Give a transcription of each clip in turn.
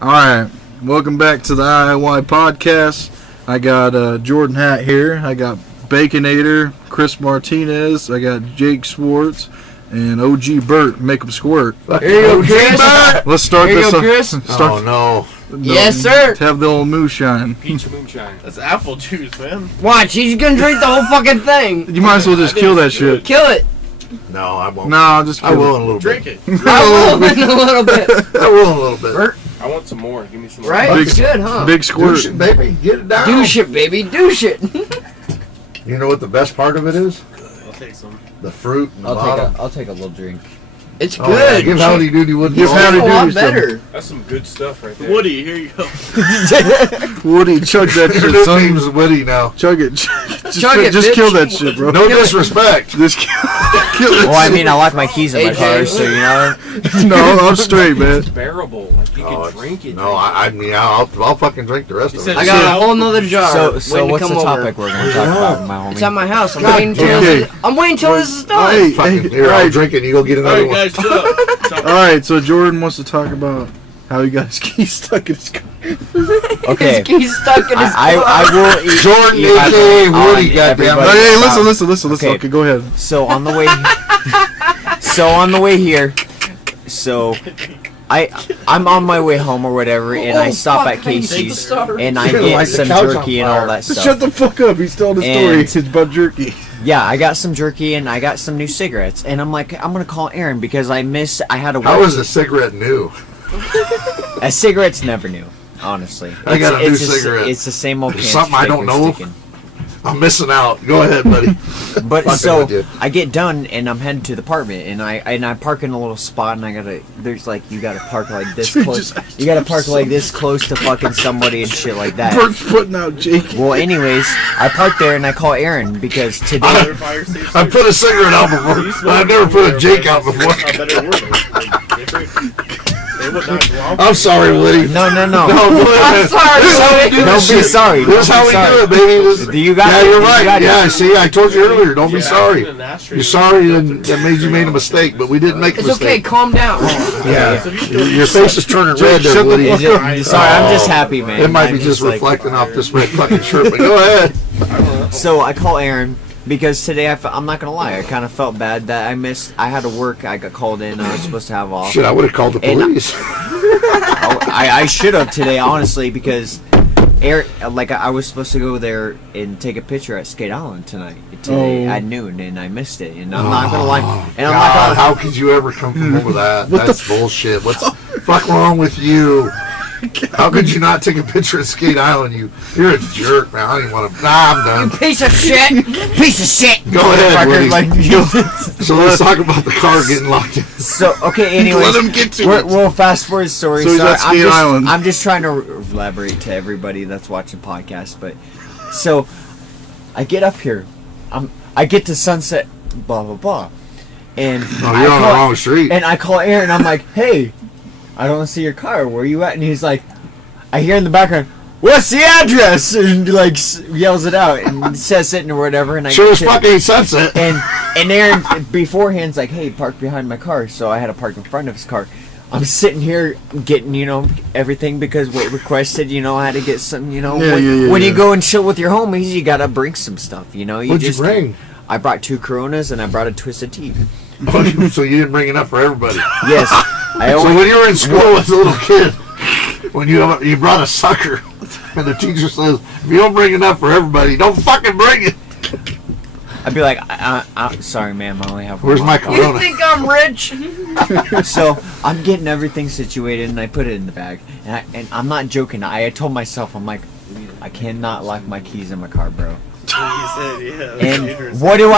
Alright, welcome back to the IIY podcast. I got Jordan Hatt here. I got Baconator, Chris Martinez. I got Jake Swartz and OG Burt. Make them squirt. Here you go, Chris. Let's start Here this you go, up. Chris. Start, no. Yes, sir. Have the old moonshine. Peach moonshine. That's apple juice, man. Watch, he's gonna drink the whole fucking thing. You might as well just kill that shit. Kill it. No, I won't. No, I'll just kill I will it. in a little Drink bit. it. I will in a little bit. I will in a little bit. Bert, I want some more. Give me some more. right? Big- It's good, huh? Big squirt. Douche it, baby. Get it down. Douche it, baby. Douche it. You know what the best part of it is? I'll take some. The fruit and the bottom. I'll take a little drink. It's Oh, yeah, good. give Howdy Doody Woody. Give It's Howdy a lot Doody some. better. That's some good stuff right there. Woody, here you go. Woody, chug that Your shit, nickname's son. Woody now. Chug it. Just, Chug it, just bitch. kill that shit, bro. No disrespect. Just kill that Well, I shit. mean, I lock my keys in my AJ. car, so you know. No, I'm straight, man. It's bearable. Like you Oh, can drink it. No, I mean, I'll fucking drink the rest He of said it. I got a whole nother jar. So waiting to what's the come over. topic we're gonna talk about, my It's at homie? my house. I'm God waiting till damn. I'm waiting till this is done. Hey, Fucking, hey, here, I'll alright. drink it and you go get another Alright, one. guys, chill out. Alright, so Jordan wants to talk about how he got his keys stuck in his car. Okay, He's stuck in his I will eat. Jordan, eat my aka food on Woody, goddamn. everybody. Hey, listen. Okay. Okay, go ahead. So on the way here, so I'm on my way home or whatever, and I stop at Casey's and I You're gonna get light the some couch on jerky and all fire. that Just stuff. shut the fuck up. He's telling the story. And- It's about jerky. Yeah, I got some jerky and I got some new cigarettes, and I'm like, I'm gonna call Aaron because I had to work. How is a cigarette new? A cigarette's never new, honestly. I got a new it's cigarette. It's the same old There's can something I don't know. I'm missing out. Go ahead, buddy. But Fucking so with you. I get done and I'm heading to the apartment, and I park in a little spot, and there's like, you gotta park like this close. You gotta park like this close to fucking somebody and shit like that. Bert's putting out Jake. Well, anyways, I park there and I call Aaron because today. Fire safety. I put a cigarette out before, but I've never put a Jake out before. I bet it would. They would not go out. I'm sorry, Woody. No. No, go ahead. I'm sorry, This is how we Woody. do Don't this be shit. sorry. This is Don't how be we sorry. do it, baby. This- Do you got yeah, it? you're You right. got it. Yeah, see, I told you earlier. Don't be Yeah, sorry. in an ashtray. You're sorry and that made you made a mistake, but we didn't make a It's okay. mistake. Calm down. Yeah, So if you your face is turning red there, shut the Woody. fuck Is it- sorry, I'm just happy, man. It might I'm be just like- reflecting off this red fucking shirt, but go ahead. So I call Aaron because today I'm not gonna lie, I kind of felt bad that I had to work. I got called in. I was supposed to have off. Shit, I would have called the And- police. I should have today, honestly, because Aaron, like, I was supposed to go there and take a picture at Skate Island today Oh. at noon, and I missed it. And I'm not gonna lie. And I'm God, not gonna. how could you ever come from home with that? What the That's bullshit. What's the fuck wrong with you? How could you not take a picture at Skate Island? You're a jerk, man. I don't even want to. Nah, I'm done. Piece of shit. Piece of shit. Go ahead, Woody. Like, So let's talk about the car getting locked in. so okay. Anyways, Let him get to it. we'll fast forward the story. So he's at Skate Island. I'm just trying to elaborate to everybody that's watching podcasts. But so I get up here, I get to Sunset, blah blah blah, and Oh, you're on the wrong street. and I call Aaron. I'm like, hey, I don't see your car. Where you at? And he's like, I hear in the background, what's the address? And he, like, yells it out and says it or whatever. And I Sure get as to- fucking Sunset. and Aaron beforehand's like, hey, park behind my car. So I had to park in front of his car. I'm sitting here getting, everything because we requested, I had to get some, Yeah, when you yeah. go and chill with your homies, you gotta bring some stuff, You What'd you bring? I brought 2 Coronas and I brought a Twisted Tea. So you didn't bring enough for everybody. Yes. I So only, when you were in school as a little kid, when you brought a sucker, and the teacher says, if you don't bring enough for everybody, don't fucking bring it. I'd be like, I'm sorry, ma'am, I only have Where's one. my You Corona? think I'm rich? So I'm getting everything situated and I put it in the bag. And I'm not joking. I told myself, I'm like, I cannot lock my keys in my car, bro. He said, yeah. And what do?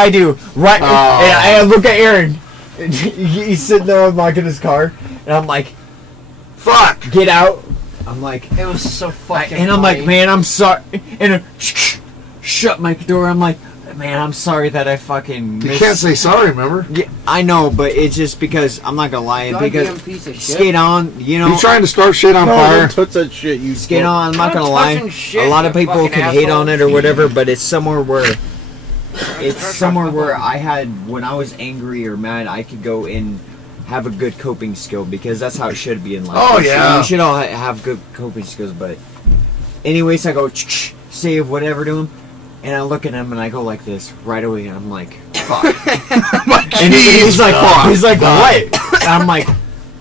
Right, and I look at Aaron. And he's sitting there unlocking his car, and I'm like, Fuck! "Get out!" I'm like, It was so fucking. and I'm like, funny. "Man, I'm sorry." And shut my door. I'm like, "Man, I'm sorry that I fucking." You can't say sorry, remember? Yeah, I know, but it's just because I'm not gonna lie. Goddamn Because piece of shit. skate on, You trying to start shit on fire? Don't touch that shit, you skate on. I'm not I'm gonna lie. touching shit, A lot of you people fucking can hate asshole. on it or whatever, but it's somewhere where I had when I was angry or mad, I could go in have a good coping skill, because that's how it should be in life. Oh, You should- yeah. you should all have good coping skills. But anyways, I go save whatever to him, and I look at him and I go like this right away, and I'm like, fuck. And he's like, what? And I'm like,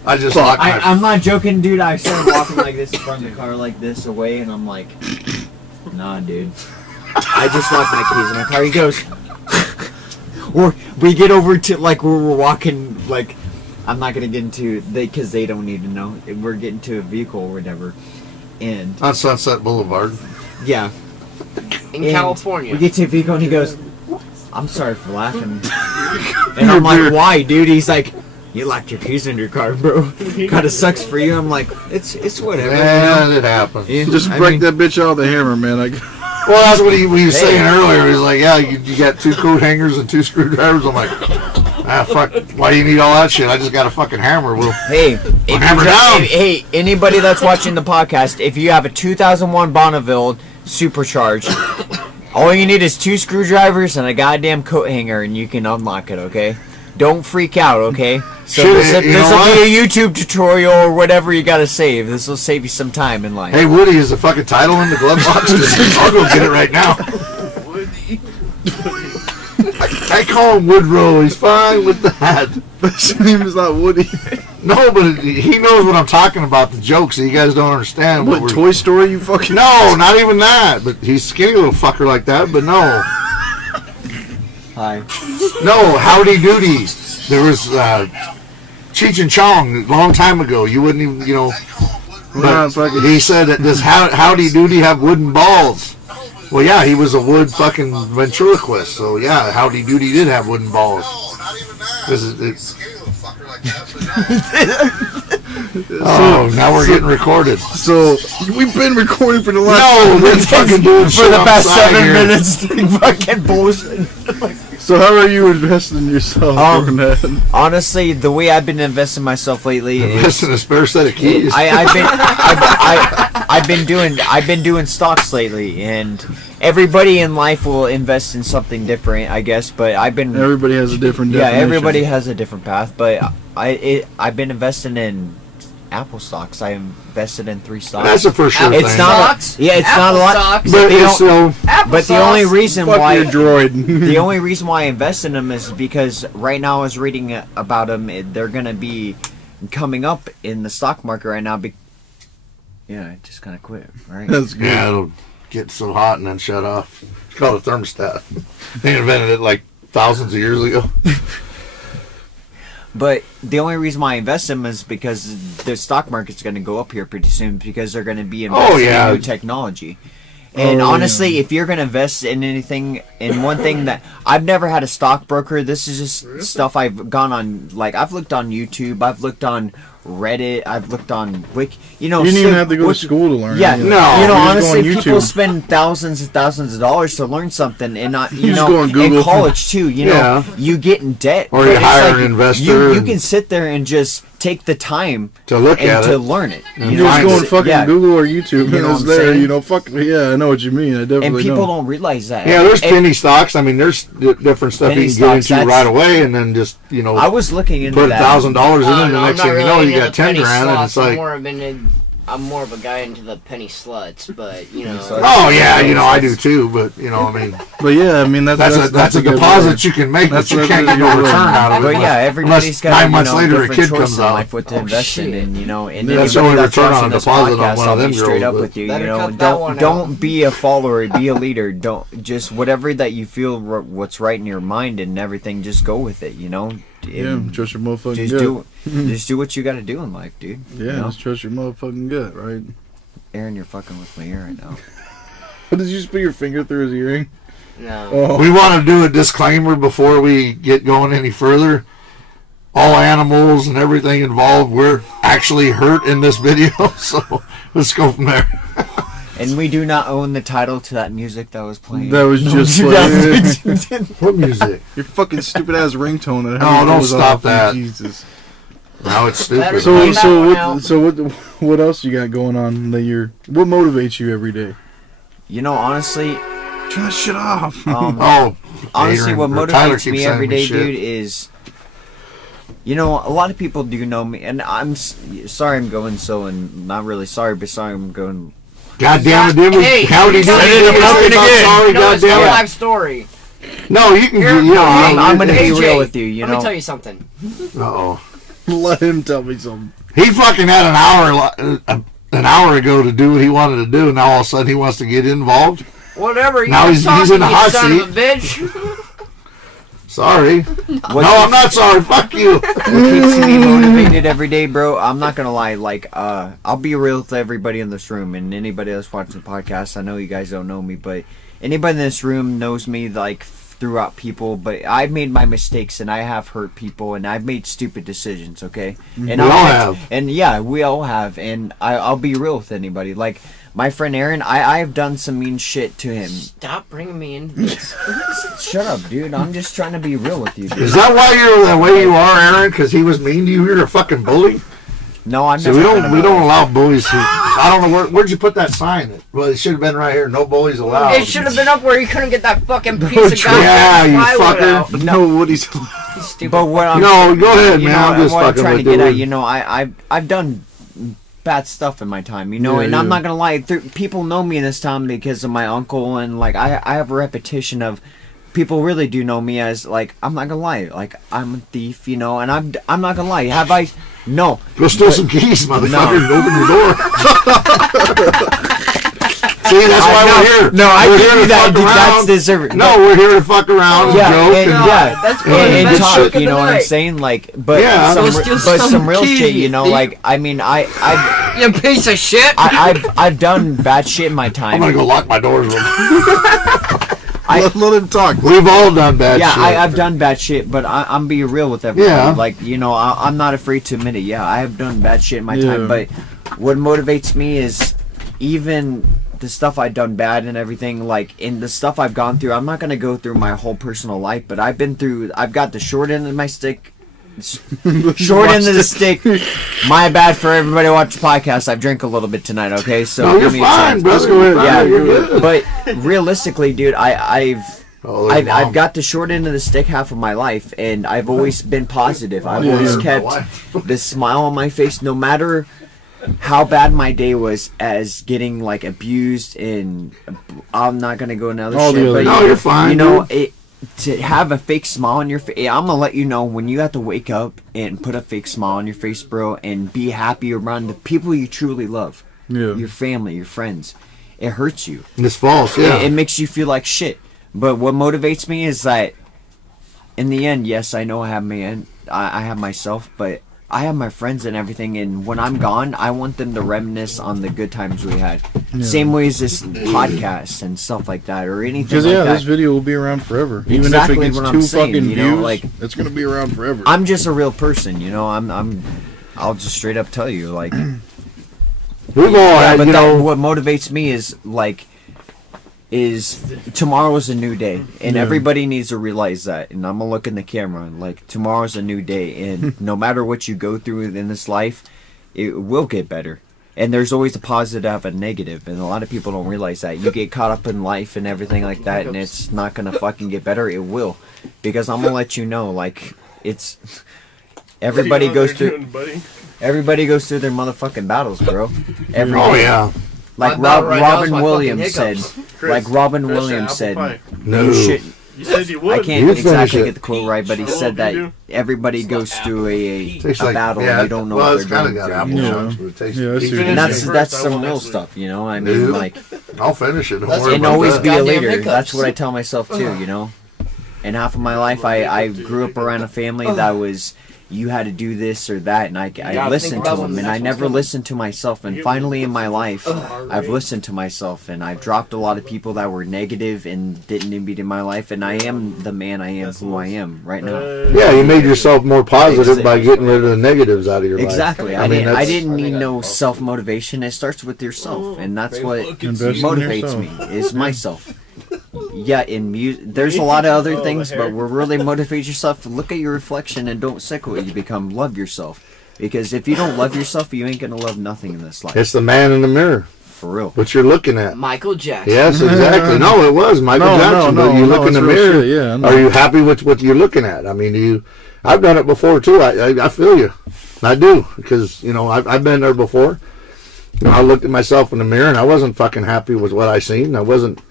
I just locked my... I'm not joking, dude. I started walking like this in front of the car, like this away, and I'm like, nah, dude. I just locked my keys in my car. He goes, or we get over to like where we're walking, like, I'm not gonna get into because they don't need to know. We're getting to a vehicle or whatever, and On Sunset Boulevard. yeah, In and California. we get to a vehicle and he goes, I'm sorry for laughing. And I'm like, why, dude? He's like, you locked your keys in your car, bro. Kinda sucks for you. I'm like, it's whatever. Yeah, You know? it happens. Yeah, Just I break mean, that bitch out with a hammer, man. Like, Well, that's what he was saying earlier. He's like, yeah, you got 2 coat hangers and 2 screwdrivers. I'm like, fuck, why do you need all that shit? I just got a fucking hammer. Well, Hey, if hammer you down. hey, anybody that's watching the podcast, if you have a 2001 Bonneville supercharged, all you need is 2 screwdrivers and a goddamn coat hanger, and you can unlock it. Okay, don't freak out. Okay, so Shit, this you will know be a YouTube tutorial or whatever you gotta save. This will save you some time in life. hey, Woody, is the fucking title in the glove box? I'll go get it right now. I call him Woodrow. He's fine with that. his name is not Woody. No, but he knows what I'm talking about, the jokes, so you guys don't understand. What, we're... Toy Story, you fucking... No, not even that. But he's skinny little fucker like that, but no. Hi. No, Howdy Doody. There was Cheech and Chong a long time ago. You wouldn't even, you know. Nah, But fucking... he said, that does Howdy Doody have wooden balls? Well, yeah, he was a wood fucking ventriloquist. So, yeah, Howdy Doody did have wooden balls. Oh, now we're getting recorded. So, we've been recording for the last... No, let's fucking do it For the past outside 7 here. minutes, fucking bullshit. So how are you investing in yourself? Jordan? Honestly, the way I've been investing myself lately is Missing a spare set of keys. I've been doing stocks lately, and everybody in life will invest in something different, I guess. But I've been Everybody has a different yeah, definition. everybody has a different path. But I've been investing in Apple stocks. I invested in 3 stocks. That's a for sure It's thing. not. Stocks? Yeah, it's Apple not a lot. stocks? But they it's don't- so... But the only reason Fuck why your droid. the only reason why I invest in them is because right now I was reading about them. They're gonna be coming up in the stock market right now. Yeah, it just kind of quit, right? That's good. Yeah, it'll get so hot and then shut off. It's called a thermostat. They invented it like thousands of years ago. But the only reason why I invest in them is because the stock market's going to go up here pretty soon because they're going to be investing in new technology. And honestly, if you're going to invest in anything, in one thing that I've never had a stockbroker, this is just stuff I've gone on. Like I've looked on YouTube, I've looked on Reddit, I've looked on Wiki. You know, You didn't even have to go to school to learn. Yeah, any you of that. No, know, you just honestly, go on people YouTube. spend thousands and thousands of dollars to learn something, and not you You just know, go on Google. in college too. You know, Yeah. you get in debt, Or but you it's hire like an investor You and- can sit there and just take the time To look and at to it. learn it. And You just find go it. on fucking Yeah. Google or YouTube, You and know it's what I'm there. saying? You know, fuck yeah, I know what you mean. I definitely And people know. don't realize that. Yeah, there's And penny stocks. I mean, there's different stuff Penny you can get stocks, into that's- right away, and then just, you know, I was looking into put that. $1,000 in it, and the I'm next not thing you really know, you into got the 10 penny grand, and slots. it's like, I'm more of a guy into the penny sluts, but you know. oh yeah, you know, I do too, but you know, I mean, But yeah, I mean that's that's a good deposit way. you can make, That's but you a can't good get no way. return out of it. But yeah, everybody's unless got 9 months later a different kid choices comes in out. life what to invest shit. in, and you know, and That's the anybody only that's return on watching a this deposit on podcast, one of I'll them be straight girls, up but- with you. You Better know, cut that one don't be a follower, be a leader. Don't just whatever that you feel what's right in your mind and everything. Just go with it. You know. Yeah, And trust your motherfucking just gut. just do what you got to do in life, dude. Yeah, You know? just trust your motherfucking gut, right? Aaron, you're fucking with my ear right now. What did you just put your finger through his earring? No. Oh, We want to do a disclaimer before we get going any further. All animals and everything involved were actually hurt in this video, so let's go from there. And we do not own the title to that music that was playing. that was just You like, guys- What music? your fucking stupid ass ringtone. That No, don't goes stop off, that. Jesus. Now it's stupid. Better So Clean that so one what out. so what else you got going on that you're? What motivates you every day? You know, honestly, Turn that shit off. Oh, honestly, Adrian, what or Tyler motivates keeps me sending every day, shit. dude, is You know, a lot of people do know me, and I'm sorry I'm going so, and not really sorry, but sorry I'm going. God damn it, dude. Hey, How did you tell me do about it? it Sorry, No, it's my goddamn it. life story. No, you can. Here, You know, I'm gonna be AJ, real with you. You Let me know, tell you something. Uh-oh. Let him tell me something. He fucking had an hour ago to do what he wanted to do. Now all of a sudden he wants to get involved. Whatever. You Now were he's talking, in the you hot son seat. of a bitch. Sorry. No, I'm not sorry. Fuck you. what keeps me motivated every day, bro. I'm not gonna lie. Like, I'll be real with everybody in this room and anybody that's watching the podcast. I know you guys don't know me, but anybody in this room knows me. Like throughout people, but I've made my mistakes and I have hurt people and I've made stupid decisions. Okay, and We all have. And yeah, we all have. And I'll be real with anybody. Like my friend Aaron, I've done some mean shit to him. Stop bringing me into this. Shut up, dude. I'm just trying to be real with you, dude. Is that why you're the way you are, Aaron? Because he was mean to you? You're a fucking bully? No, I'm So not. we don't allow bullies. I don't know where'd you put that sign? Well, it should have been right here. No bullies allowed. It should have been up where you couldn't get that fucking piece of Yeah, goddamn you plywood fucker. out. No, what he's. Stupid. But what I'm No, go ahead, you man. know, I'm just what I'm fucking trying to with get you. at, you know, I've done bad stuff in my time, you know, Yeah, and I'm yeah. not gonna lie. People know me in this town because of my uncle, and like I have a reputation of. People really do know me as like I'm not gonna lie, like I'm a thief, you know, and I'm not gonna lie. Have I? No. Go steal some keys, motherfucker, and open your door. See, that's why we're here. No, I we're give here you to that. fuck Dude, that's around. deserving. No, we're here to fuck around and Yeah, joke. and, And, yeah, that's and, good. and That's talk. good You know what I'm tonight. saying? Like, but Yeah. some, So steal but some some real keys, shit. You know, thief. like I mean, I You piece of shit. I've done bad shit in my I'm time. going to go lock my doors. Let him talk. We've all done bad Yeah, shit. I've done bad shit, but I'm being real with everybody. Yeah. Like, you know, I'm not afraid to admit it. Yeah, I have done bad shit in my Yeah. time, but what motivates me is even the stuff I've done bad and everything, like, in the stuff I've gone through. I'm not going to go through my whole personal life, but I've got the short end of my stick. Short end of the stick. My bad for everybody watching the podcast. I've drank a little bit tonight, okay? So No, you're give me a fine, chance. brother. go ahead. Yeah, You're good. but realistically, dude, I've Oh, I've got the short end of the stick half of my life, and I've always been positive. I've Yeah. always My kept wife. this smile on my face, no matter how bad my day was, as getting like abused. And I'm not gonna go into other All the shit, other- but No, you're fine, You know, dude. to have a fake smile on your face, I'm gonna let you know when you have to wake up and put a fake smile on your face, bro, and be happy around the people you truly love, Yeah. your family, your friends. It hurts you. It's false, yeah. It makes you feel like shit. But what motivates me is that, in the end, yes, I know I have I have myself, but I have my friends and everything. And when I'm gone, I want them to reminisce on the good times we had. Same way as this podcast and stuff like that, or anything Because like yeah, that. this video will be around forever. Even Exactly if it gets what I'm 2 saying, fucking you know, views, like- it's gonna be around forever. I'm just a real person, you know. I'll just straight up tell you, like, We've all yeah, had, but you know, what motivates me is like tomorrow's a new day, and Yeah. everybody needs to realize that. And I'm gonna look in the camera, and like, tomorrow's a new day, and no matter what you go through in this life, it will get better. And there's always a positive and a negative, and a lot of people don't realize that. You get caught up in life and everything like that, and it's not gonna fucking get better. It will, because I'm gonna let you know, like, it's everybody What are you goes out there through. doing, buddy? Everybody goes through their motherfucking battles, bro. Every oh day. yeah. Like My battle right now is Robin my Williams fucking said. hiccups. Chris, Like Robin finish that Williams apple said. pie. No. You should. You said you would. I can't You finish exactly it. get the quote right, but he Peach. said that You do? everybody goes through a Tastes battle yeah, and you don't know well, what it's they're kind going of got through. apple Yeah. chunks, but it tastes. Yeah, I see you what finish And you're it. that's First, that's I some want real next week. stuff, you know. I Dude. mean, like, I'll finish it. Don't That's worry and about always that. be a Goddamn leader. hiccups. That's what I tell myself too, you know. And half of my life, I grew up around a family that was, you had to do this or that, and I gotta listened think to about them, when and the I next never one's listened to myself. And finally in my life, I've listened to myself, and I've dropped a lot of people that were negative and didn't need to be in my life, and I am the man I am, who I am right now. Yeah, you made yourself more positive by getting rid of the negatives out of your life. Exactly. I mean, didn't. I that's- didn't need no self motivation. It starts with yourself, and that's what Invest in motivates yourself. me. Is myself. Yeah, in music, there's a lot of other Oh, things, the but hair. what really motivates yourself, look at your reflection and don't suck what you become. Love yourself, because if you don't love yourself, you ain't gonna love nothing in this life. It's the man in the mirror. For real. What you're looking at. Michael Jackson. Yes, exactly. No, it was Michael Jackson. But you look in the mirror. Yeah, are you happy with what you're looking at? I mean, I've done it before too. I feel you. I do, because I've been there before. I looked at myself in the mirror and I wasn't fucking happy with what I seen. I wasn't,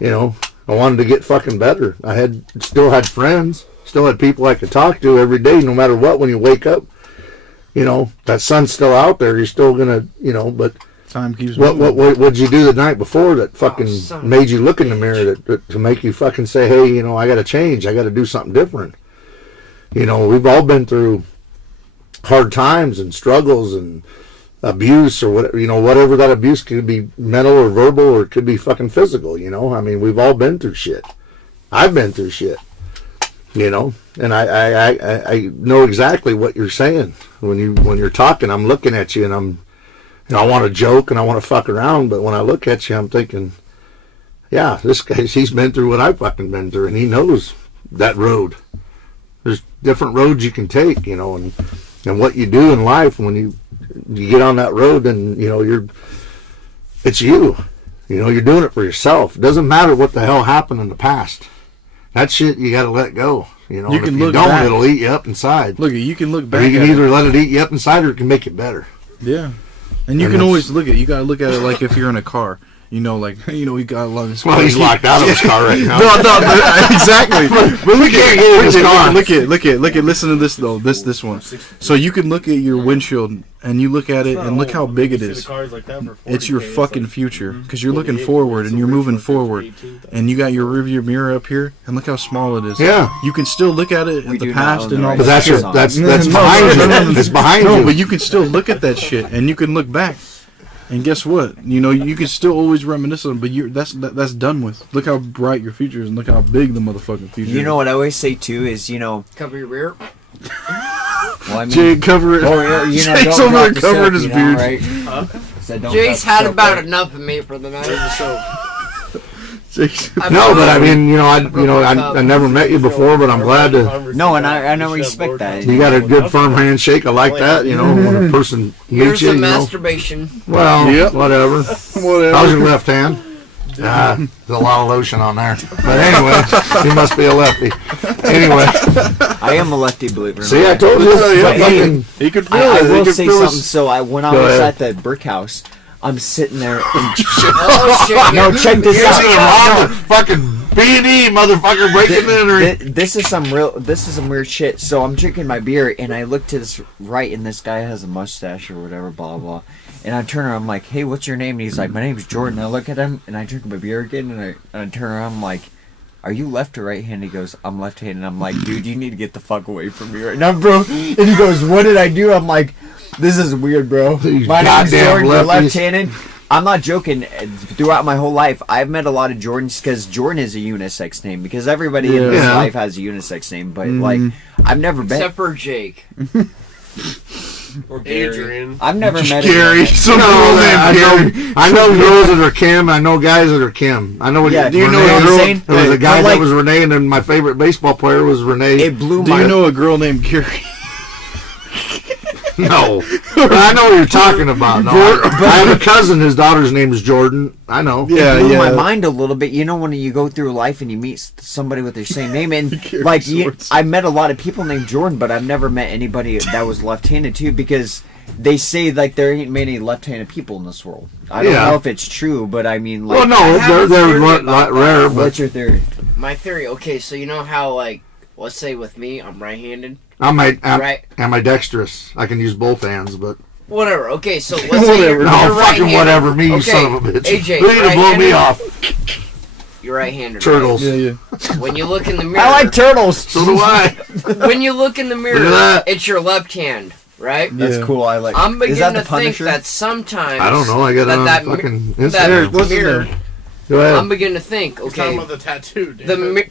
I wanted to get fucking better. I still had friends, still had people I could talk to every day, no matter what. When you wake up, that sun's still out there. You're still gonna, but time keeps what'd you do the night before that fucking made you look in the mirror to make you fucking say, hey, I got to change. I got to do something different. We've all been through hard times and struggles and abuse or whatever that abuse could be, mental or verbal, or it could be fucking physical. I mean, we've all been through shit. I've been through shit. And I know exactly what you're saying when you're talking. I'm looking at you and I want to joke and I want to fuck around, but when I look at you, I'm thinking, yeah, this he's been through what I've fucking been through, and he knows that road. There's different roads you can take, and what you do in life when you get on that road, and it's you. You're doing it for yourself. It doesn't matter what the hell happened in the past. That shit you got to let go. You if can you look don't, back. It'll eat you up inside. Look, you can look back. You can either let it eat you up inside, or it can make it better. Yeah, and you can always look at. You got to look at it like if you're in a car. You got a lot of his car. Well, he's locked out of his car right now. No, exactly. But we can't get in his car. Look at. Listen to this though. This one. So you can look at your windshield and you look at it and look how big it is. It's your fucking future, because you're looking forward and you're moving forward, and you got your rearview mirror up here and look how small it is. Yeah. You can still look at it in the past and all. But that's behind you. It's behind you. No, but you can still look at that shit and you can look back. And guess what? You can still always reminisce on, but that's done with. Look how bright your future is, and look how big the motherfucking future is. You know what I always say too is, cover your rear. Well, I mean, Jay, cover it. Oh, Jake's over there covering his beard. Right? So Jay's had about enough of me for the night. No, but I mean, I never met you before, but I'm glad to. No, and I respect that. You got a good firm handshake. I like that. When a person meets you. Here's the masturbation. Well, whatever. How's your left hand? There's a lot of lotion on there. But anyway, he must be a lefty. Anyway. I am a lefty, believe it or not. See, I told you. He could feel it. I will say something. So when I was at the brick house, I'm sitting there. Oh shit! No, check this out. Fucking B&E, motherfucker, breaking in. This is some weird shit. So I'm drinking my beer, and I look to this right, and this guy has a mustache or whatever, blah blah. And I turn around, I'm like, "Hey, what's your name?" And he's like, "My name's Jordan." I look at him, and I drink my beer again, and I turn around, I'm like, "Are you left or right handed?" He goes, "I'm left handed." I'm like, "Dude, you need to get the fuck away from me right now, bro." And he goes, "What did I do?" I'm like, "This is weird, bro. My name's Jordan, you're left-handed." I'm not joking. Throughout my whole life, I've met a lot of Jordans, because Jordan is a unisex name, because everybody in this life has a unisex name, but like, I've never met. Except for Jake. Or Adrian. I've never met Gary. I know girls that are Kim. I know guys that are Kim. I know what. Yeah, do you know what a girl? saying? There was a guy that was Renee, and then my favorite baseball player was Renee. It blew my. Do you know a girl named Gary? No, but I know what you're talking about. No, I have a cousin. His daughter's name is Jordan. I know. Yeah, it blew my mind a little bit. When you go through life and you meet somebody with their same name, and like I met a lot of people named Jordan, but I've never met anybody that was left-handed too, because they say like there ain't many left-handed people in this world. I don't know if it's true, but I mean, like, well, no, they're rare. But what's your theory? My theory. Okay, so you know how, like, let's say with me, I'm right-handed. Am I dexterous? I can use both hands, but whatever. Okay, so let's say you're fucking whatever. Me, you son of a bitch. AJ, you need to blow me off. You're right-handed. Turtles. Right? Yeah. When you look in the mirror, I like turtles. So do I. When you look in the mirror, it's your left hand, right? That's cool. I like. I'm beginning to Punisher? think that sometimes I don't know. I got that fucking Instagram. mirror. Go ahead. I'm beginning to think. Okay. Talking about the tattoo, dude.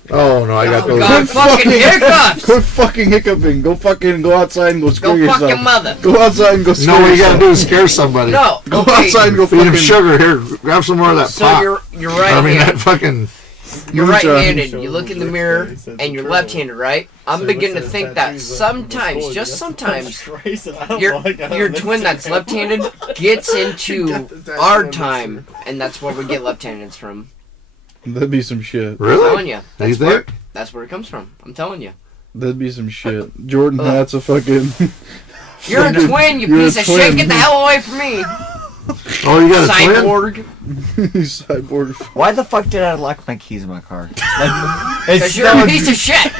Oh no, I got those. God, fucking hiccups. Quit fucking hiccuping. Go outside and go scare yourself. Go fucking mother. Go outside and go scare yourself. No, what you gotta do is yourself. scare somebody. No. Go outside and go feed fucking. him sugar. Here, grab some more of that so pop. you're right. I mean that fucking. You're right-handed. You look in the mirror, and you're left-handed, right? I'm beginning to think that sometimes, just sometimes, your twin that's left-handed gets into our time, and that's where we get left-handeds from. That'd be some shit. Really? I'm telling you. That's where it comes from. I'm telling you. That'd be some shit. Jordan Hat's a fucking... You're a twin, you piece of shit. Get the hell away from me. Oh, you got a Cyborg. Cyborg. Why the fuck did I lock my keys in my car? Because you're a piece of shit.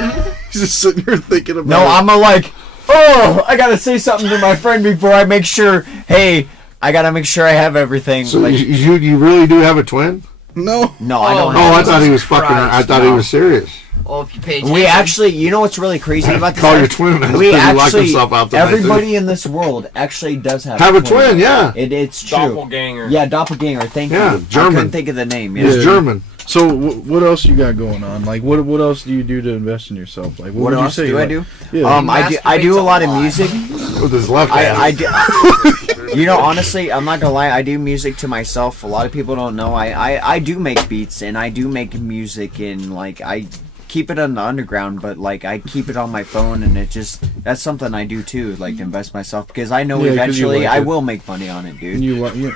He's just sitting here thinking about No, I'm I gotta say something to my friend before I make sure, hey, I gotta make sure I have everything. So you really do have a twin? No. No, I don't. I thought he was fucking. I thought he was serious. Oh, if you pay attention. We actually, you know what's really crazy about this? Call your twin. We actually, everybody in this world actually does have a twin. Yeah, it's true. Doppelganger. Yeah, doppelganger. Thank you. Yeah, German. I couldn't think of the name. He's German. So what else you got going on? Like what else do you do to invest in yourself? Like what would else you say? do I do? Yeah. I do a lot of music with his left hand. I do. You know, honestly, I'm not gonna lie. I do music to myself. A lot of people don't know. I do make beats and I do make music and like I keep it on the underground, but like I keep it on my phone and that's something I do too. Like invest myself because I know eventually I will make money on it, dude.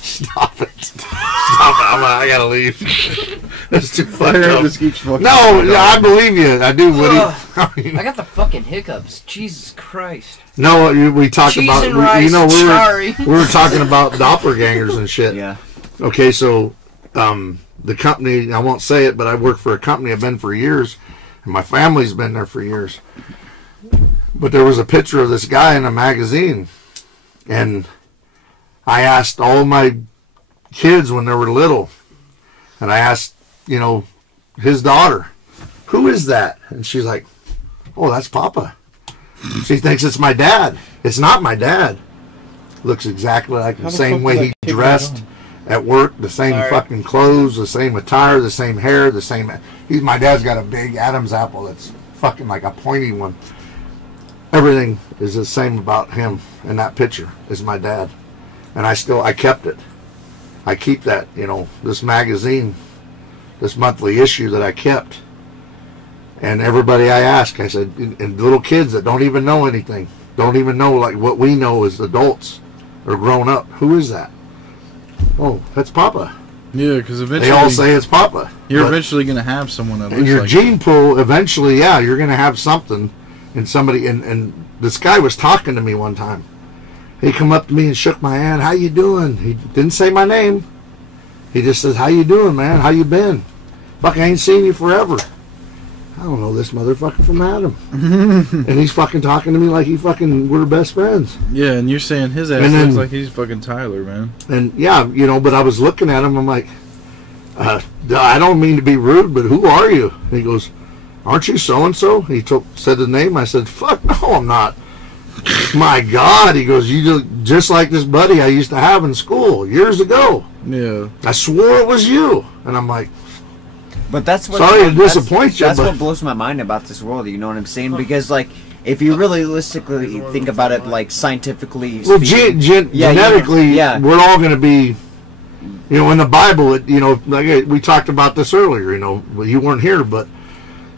Stop it. I gotta leave. That's too funny. I believe you. I do, Woody. I got the fucking hiccups. Jesus Christ. No, we talked about... we were talking about doppelgangers and shit. Yeah. Okay, so the company, I won't say it, but I work for a company I've been for years, and my family's been there for years. But there was a picture of this guy in a magazine, and I asked all my kids when they were little, and I asked, his daughter, who is that? And she's like, oh, that's Papa. She thinks it's my dad. It's not my dad. Looks exactly like the same way he dressed at work, the same fucking clothes, the same attire, the same hair, the same... My dad's got a big Adam's apple that's fucking like a pointy one. Everything is the same about him in that picture as my dad. And I kept it. I keep that, this magazine, this monthly issue that I kept. And everybody I ask, I said, and little kids that don't even know anything, don't even know like what we know as adults or grown up, who is that? Oh, that's Papa. Yeah, because eventually... They all say it's Papa. You're eventually going to have someone that looks your like gene pool, eventually, yeah, you're going to have something. And somebody, and this guy was talking to me one time. He come up to me and shook my hand. How you doing? He didn't say my name. He just says, how you doing, man? How you been? Fucking ain't seen you forever. I don't know this motherfucker from Adam. And he's fucking talking to me like we're best friends. Yeah, and you're saying his ass looks like he's fucking Tyler, man. And yeah, but I was looking at him, I'm like, I don't mean to be rude, but who are you? And he goes, aren't you so-and-so? He said the name. I said, fuck no, I'm not. My God, he goes, you look just like this buddy I used to have in school years ago. Yeah. I swore it was you. And I'm like, but that's what... Sorry to disappoint you. That's what blows my mind about this world, you know what I'm saying? Because, like, if you really realistically think about it, like, scientifically... Well, genetically, we're all going to be... in the Bible, like we talked about this earlier, you weren't here, but,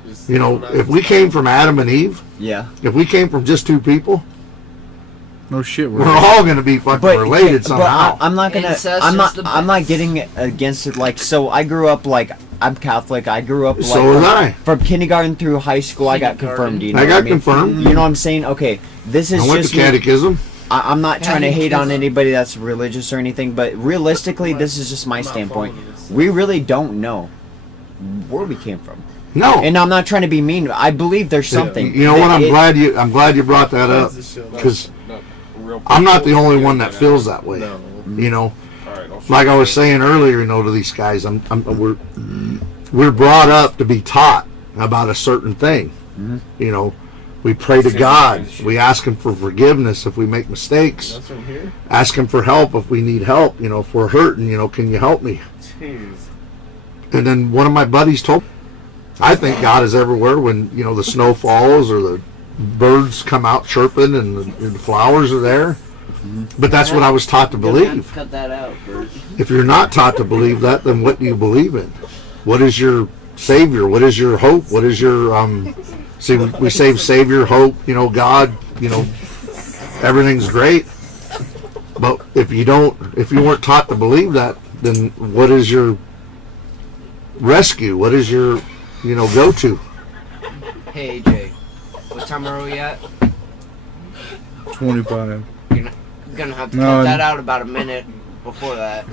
if we came from Adam and Eve... Yeah. If we came from just two people... No shit, we're all gonna be fucking related somehow. But I'm not gonna. I'm not getting against it. Like, so I grew up like I'm Catholic. I grew up like from kindergarten through high school. I got confirmed. I got confirmed. You know what I'm saying? Okay, this is I went just to catechism. I'm not trying to hate on anybody that's religious or anything, but realistically, this is just my standpoint. We really don't know where we came from. No, and I'm not trying to be mean. I believe there's something. You know what? I'm glad you brought that up, because I'm not the only one that feels that way. Like I was saying earlier, to these guys, we're brought up to be taught about a certain thing. We pray to God. We ask Him for forgiveness if we make mistakes. Ask Him for help if we need help. If we're hurting, can you help me? And then one of my buddies told me, I think God is everywhere when, the snow falls or the birds come out chirping and the flowers are there. But that's what I was taught to believe. Cut that out, Bert. If you're not taught to believe that, then what do you believe in? what is your savior? What is your hope? What is your see, we say savior, hope, you know, God, you know, everything's great. But if you weren't taught to believe that, then what is your rescue? What is your, you know, go-to? Hey AJ, what time are we at? 25. You're gonna have to cut that out about a minute before that.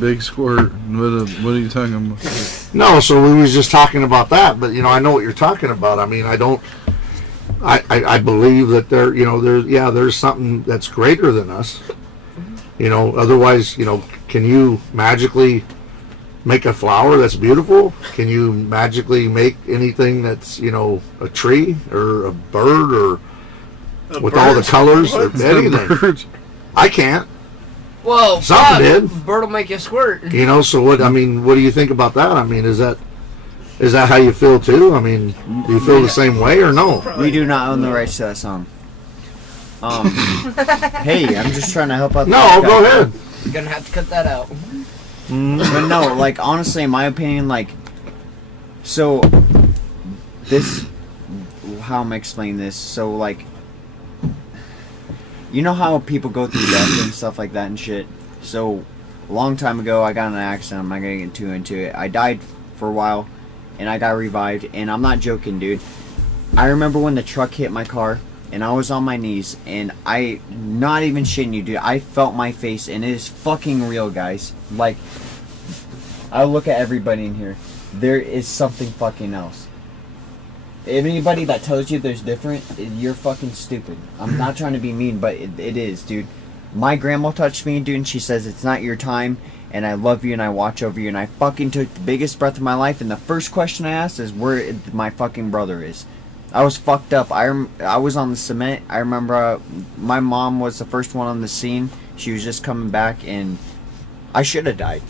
Big squirt. What are you talking about? No, so we was just talking about that, but you know, I know what you're talking about. I mean, I believe that there's something that's greater than us. You know, otherwise, you know, can you magically make a flower that's beautiful? Can you magically make anything that's, you know, a tree or a bird or with all the colors or anything? I can't. Whoa, something did. Bird will make you squirt. You know, so what? I mean, what do you think about that? I mean, is that how you feel too? I mean, do you feel the same way or no? We do not own the rights to that song. Hey, I'm just trying to help out. No, go ahead. You're gonna have to cut that out. But no, like honestly, in my opinion, like, so this, how am I explaining this? So like, you know how people go through death and stuff like that and shit? So, a long time ago, I got in an accident. I'm not going to get too into it. I died for a while, and I got revived. And I'm not joking, dude. I remember when the truck hit my car, and I was on my knees, and not even shitting you, dude. I felt my face, and it is fucking real, guys. Like, I look at everybody in here. There is something fucking else. Anybody that tells you there's different, you're fucking stupid. I'm not trying to be mean, but it is, dude. My grandma touched me, dude, and she says it's not your time, and I love you, and I watch over you, and I fucking took the biggest breath of my life, and the first question I asked is where my fucking brother is. I was fucked up. I was on the cement. I remember my mom was the first one on the scene. She was just coming back, and I should have died.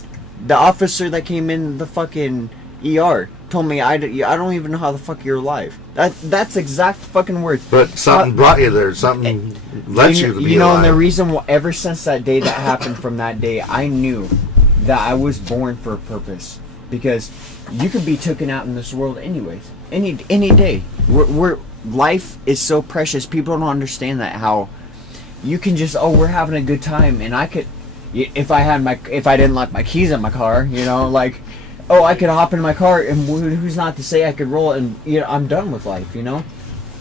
The officer that came in the fucking ER told me I don't even know how the fuck you're alive. That's exact fucking words. But something brought you there. Something led you to be You know, alive. and the reason ever since that day that happened, from that day, I knew that I was born for a purpose. Because you could be taken out in this world anyways, any day. Life is so precious. People don't understand that, how you can just, we're having a good time, and I could, if I didn't lock my keys in my car, you know, like, I could hop in my car, and who's not to say I could roll it, and you know, I'm done with life, you know.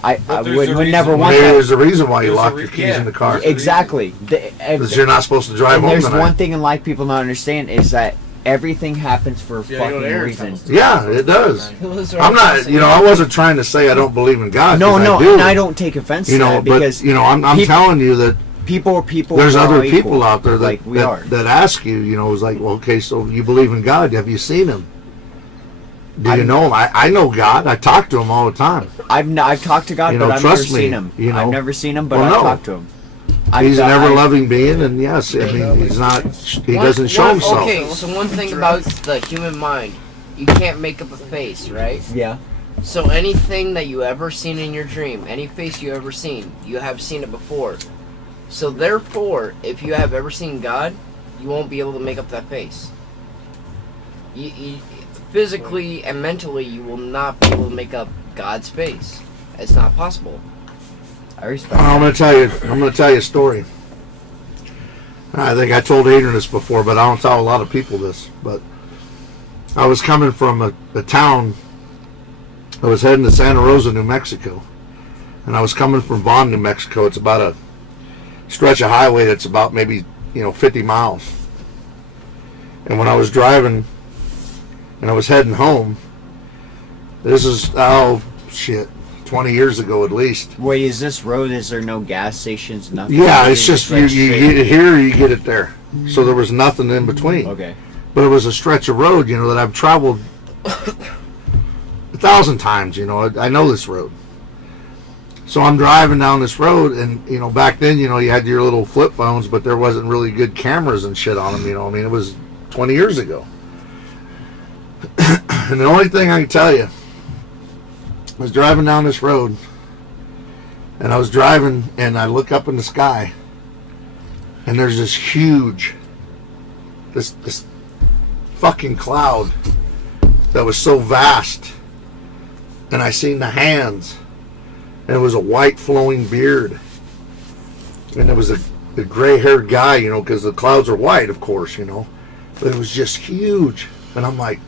I would never want that. There's a reason why you lock your keys in the car. Exactly. Because you're not supposed to drive home tonight. There's tonight. one thing in life people don't understand is that everything happens for a fucking reason. Yeah, it does. I'm not, you know, I wasn't trying to say I don't believe in God. No, I do. and I don't take offense to that, because but, you know, I'm telling you that people are people. There's other people out there that, like that ask you, you know, it's like, well, okay, so you believe in God. Have you seen him? Do you know him? I know God. I talk to him all the time. I've talked to God, but I've never seen him. You know? I've never seen him, but I've talked to him. He's an ever-loving being, and yes, I mean, he's not. He doesn't show himself. Okay, so one thing about the human mind, you can't make up a face, right? Yeah. So anything that you ever seen in your dream, any face you ever seen, you have seen it before. So therefore, if you have ever seen God, you won't be able to make up that face. You physically and mentally, you will not be able to make up God's face. It's not possible. I respect. I'm going to tell you a story. I think I told Adrian this before, but I don't tell a lot of people this. But I was coming from a town. I was heading to Santa Rosa, New Mexico, and I was coming from Vaughn, New Mexico. It's about a stretch of highway that's about maybe 50 miles. And when I was driving, and I was heading home, this is 20 years ago at least. Wait, is this road? Is there no gas stations? Nothing? Yeah, it's just you get it here, or you get it there. So there was nothing in between. Okay. But it was a stretch of road, that I've traveled 1,000 times. I know this road. So I'm driving down this road, and back then, you had your little flip phones, but there wasn't really good cameras and shit on them. I mean, it was 20 years ago. And the only thing I can tell you, I was driving down this road, and I was driving, and I look up in the sky, and there's this huge, this fucking cloud that was so vast, and I seen the hands, and it was a white flowing beard, and it was a gray-haired guy, you know, because the clouds are white, of course, you know, but it was just huge. And I'm like,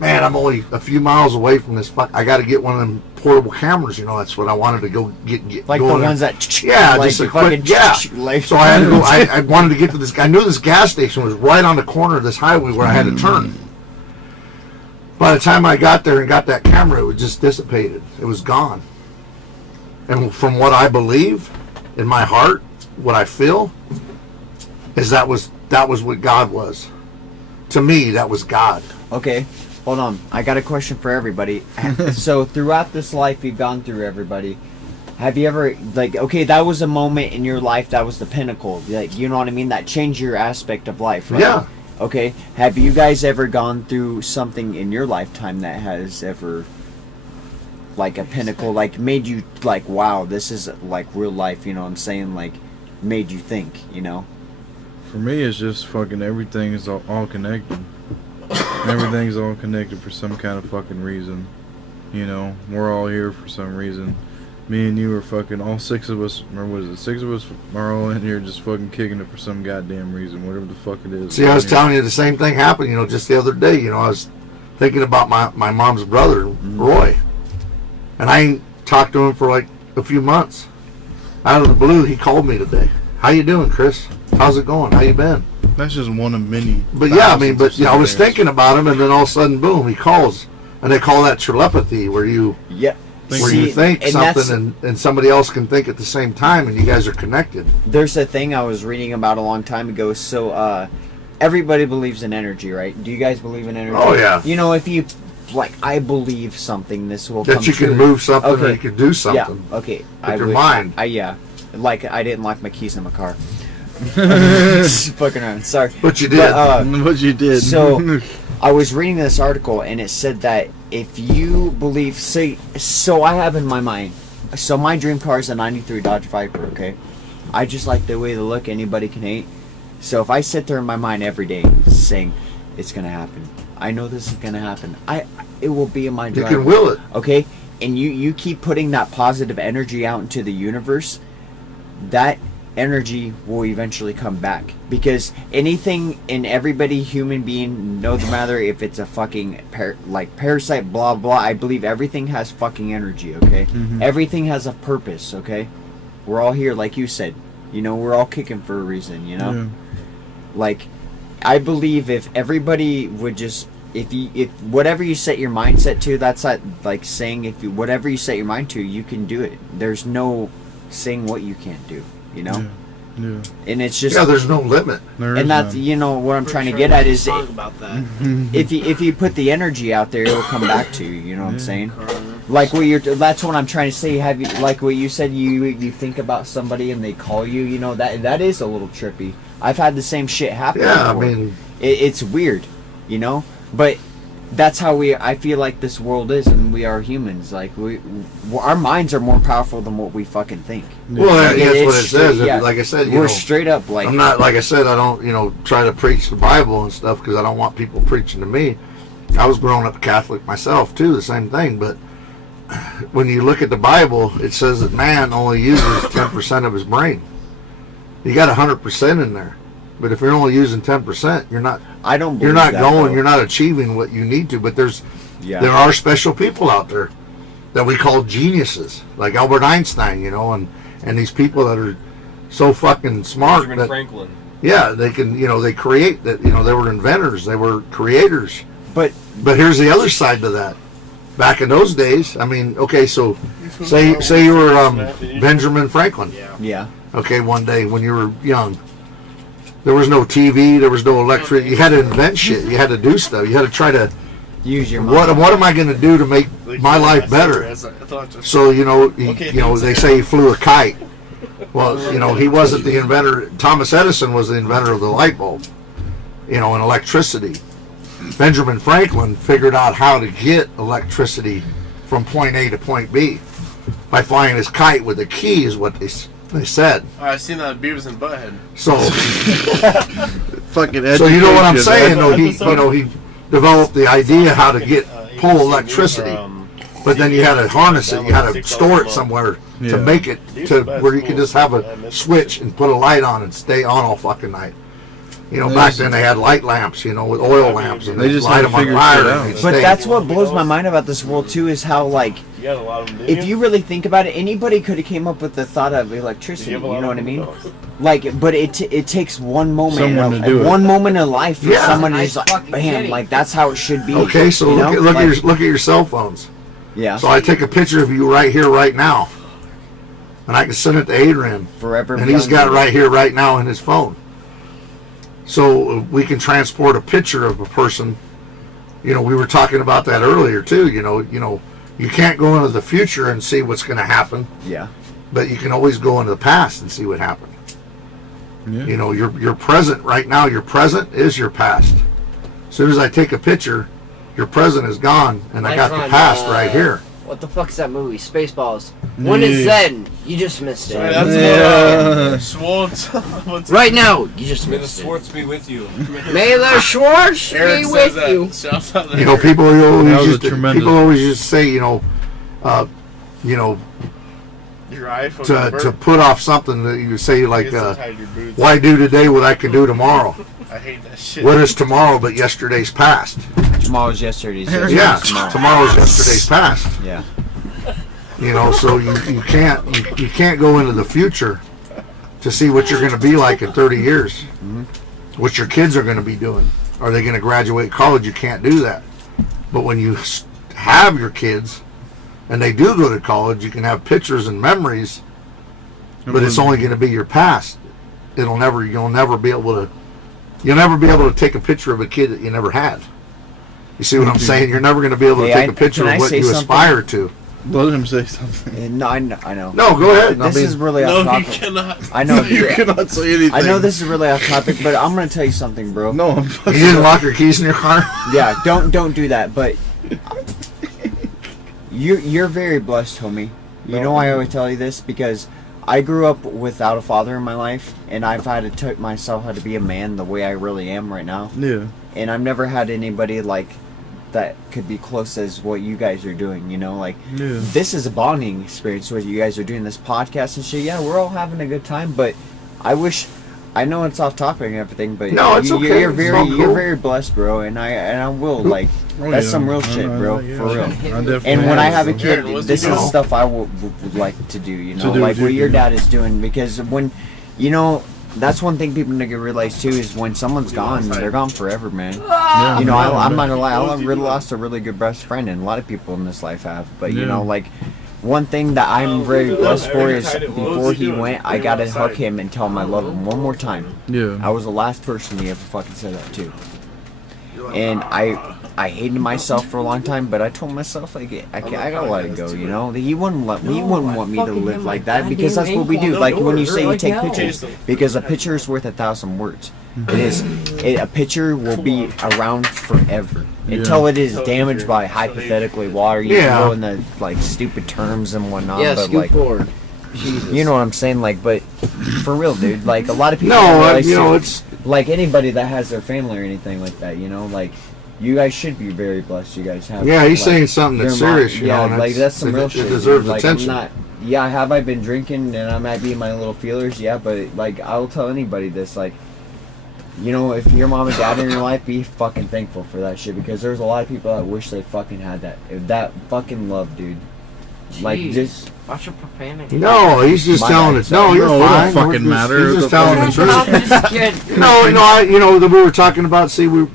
man, I'm only a few miles away from this. I got to get one of them portable cameras, you know. That's what I wanted to go get like going the ones that, yeah, like just a quick, yeah. Like, so I had to go. I wanted to get to this. I knew this gas station was right on the corner of this highway where I had to turn. By the time I got there and got that camera, it was just dissipated. It was gone. And from what I believe in my heart, what I feel is that was what God was. To me, that was God. Okay, hold on. I got a question for everybody. So throughout this life you've gone through, everybody, have you ever, like, okay, that was a moment in your life that was the pinnacle, like, you know what I mean, that changed your aspect of life, right? Yeah. Okay, have you guys ever gone through something in your lifetime that has ever, like, a pinnacle, like, made you, like, wow, this is, like, real life, you know what I'm saying, like, made you think, you know? For me, it's just fucking everything is all connected. Everything's all connected for some kind of fucking reason. You know, we're all here for some reason. Me and you are fucking, all 6 of us, or what is it, 6 of us are all in here just fucking kicking it for some goddamn reason, whatever the fuck it is. See, I was telling you the same thing happened, you know, just the other day. You know, I was thinking about my mom's brother, Roy. And I ain't talked to him for like a few months. Out of the blue, he called me today. How you doing, Chris? How's it going? How you been? That's just one of many. But yeah, I mean, but you know, I was thinking about him, and then all of a sudden, boom, he calls, and they call that telepathy, where you you think something, and somebody else can think at the same time, and you guys are connected. There's a thing I was reading about a long time ago. So everybody believes in energy, right? Do you guys believe in energy? Oh yeah. You know, if you like, I believe something, this will come that you true. Can move something, or you can do something. Yeah. Okay. With your mind. Yeah. Like, I didn't lock my keys in my car. Fucking around. Sorry. But you did. But you did. So I was reading this article, and it said that if you believe, so I have in my mind, so my dream car is a 93 Dodge Viper, okay? I just like the way they look. Anybody can hate. So if I sit there in my mind every day saying, it's going to happen, I know this is going to happen, it will be in my drive. You can will it. Okay? And you keep putting that positive energy out into the universe, that energy will eventually come back, because anything in everybody, human being, no matter if it's a fucking parasite, blah blah, I believe everything has fucking energy, okay? Everything has a purpose, okay? We're all here, like you said, you know, we're all kicking for a reason, you know? Like, I believe if everybody would just, if whatever you set your mindset to, that's like saying, whatever you set your mind to, you can do it. There's no saying what you can't do, you know? Yeah. And it's just, there's no limit. And that's, you know, what I'm trying to get at is, about that. if you put the energy out there, it'll come back to you, you know what I'm saying? Like that's what I'm trying to say. Have you, like what you said, you think about somebody and they call you, you know, that is a little trippy. I've had the same shit happen before. I mean, it's weird, you know, but that's how I feel like this world is, and we are humans. Like, our minds are more powerful than what we fucking think. Well, that's what it says. Yeah. Like I said, we're straight up like, I'm not, like I said, I don't, you know, try to preach the Bible and stuff, because I don't want people preaching to me. I was growing up Catholic myself too, the same thing. But when you look at the Bible, it says that man only uses 10% of his brain. You got 100% in there. But if you're only using 10%, you're not. I don't. You're not going. You're not achieving what you need to. But there are special people out there that we call geniuses, like Albert Einstein, you know, and these people that are so fucking smart. Benjamin Franklin. Yeah, they can. You know, they create that. You know, they were inventors. They were creators. But here's the other side to that. Back in those days, I mean, okay, so say you were Benjamin Franklin. Yeah. Okay, one day when you were young. There was no TV. There was no electric. You had to invent shit. You had to do stuff. You had to try to use your mind. What am I going to do to make my life better? So you know, they say he flew a kite. Well, you know, he wasn't the inventor. Thomas Edison was the inventor of the light bulb. You know, and electricity. Benjamin Franklin figured out how to get electricity from point A to point B by flying his kite with a key, is what They said. Oh, I've seen that in Beavis and Butthead. So, fucking so you know what I'm saying? Though he developed the idea how to pull electricity, but then you had to harness it. You had to store it somewhere to make it to where you could just have a switch and put a light on and stay on all fucking night. You know, back then they had light lamps, you know, with oil lamps, and they just light them on fire. But that's what blows my mind about this world too, is how, like, if you really think about it, anybody could have came up with the thought of electricity. You know what I mean? Like, but it takes one moment, moment in life for someone to just like, bam, like that's how it should be. Okay, so look at your cell phones. Yeah. So I take a picture of you right here, right now, and I can send it to Adrian. Forever. And he's got it right here, right now in his phone. So we can transport a picture of a person. You know, we were talking about that earlier too. You know, you can't go into the future and see what's going to happen. Yeah. But you can always go into the past and see what happened. Yeah. You know, your present right now. Your present is your past. As soon as I take a picture, your present is gone, and I got the past right here. What the fuck is that movie? Spaceballs. When it's Zen, you just missed it. Schwartz. Right now, you just May the missed Schwartz be with you. May the Schwartz be with you. You know, people always used to say, your iPhone to put off something that you say like, why do today what I can do tomorrow? I hate that shit. What is tomorrow but yesterday's past? Tomorrow's yesterday's. Yeah, tomorrow's yesterday's past. Yeah. You know, so you can't go into the future to see what you're going to be like in 30 years. Mm-hmm. What your kids are going to be doing. Are they going to graduate college? You can't do that. But when you have your kids and they do go to college, you can have pictures and memories, but it's only going to be your past. You'll never be able to take a picture of a kid that you never had. You see what I'm saying? You're never going to be able to take a picture of what you aspire to. Let him say something. No, I know. No, go ahead. This is really off topic. No, you cannot. I know. You cannot say anything. I know this is really off topic, but I'm going to tell you something, bro. No, you didn't lock your keys in your car? Yeah, don't do that, but you're very blessed, homie. You know why I always tell you this? Because I grew up without a father in my life, and I've had to teach myself how to be a man the way I really am right now. Yeah. And I've never had anybody like that could be close as what you guys are doing, you know, like this is a bonding experience what you guys are doing, this podcast and shit. Yeah, we're all having a good time, but I know it's off topic and everything, but no, it's okay. You're very blessed, bro, and I will like that's some real shit, bro, for real. And when I have a kid, this is stuff I would like to do, you know, like what your dad is doing, because when, you know, that's one thing people need to realize too, is when someone's gone, they're gone forever, man. Yeah, you know, I'm not gonna lie, I really lost a really good best friend, and a lot of people in this life have. But you know, like one thing that I'm very blessed for is before he went, I gotta hug him and tell him I love him one more time. Yeah, I was the last person he ever fucking said that to. And I hated myself for a long time, but I told myself like I gotta let it go, you know. He wouldn't want me to live like that, because that's what we do. Like when you say you take pictures, because a picture is worth 1,000 words. It is. A picture will be around forever until it is damaged by hypothetically water. You can go in the like stupid terms and whatnot. Yeah, but like, you know what I'm saying? Like, but for real, dude. Like a lot of people. It's like anybody that has their family or anything like that. You know, like. You guys should be very blessed. You guys have. Yeah, he's saying something that's serious. You know, like that's some real shit. It deserves like, attention. Have I been drinking and I might be in my little feelers? Yeah, but like I'll tell anybody this. Like, you know, if your mom and dad in your life, be fucking thankful for that shit, because there's a lot of people that wish they fucking had that fucking love, dude. Jeez. Like just. Watch your profanity. No, he's just telling it. No, you're fine. It don't fucking matter. He's just telling the truth. I'm just kidding. No, we were talking about. See,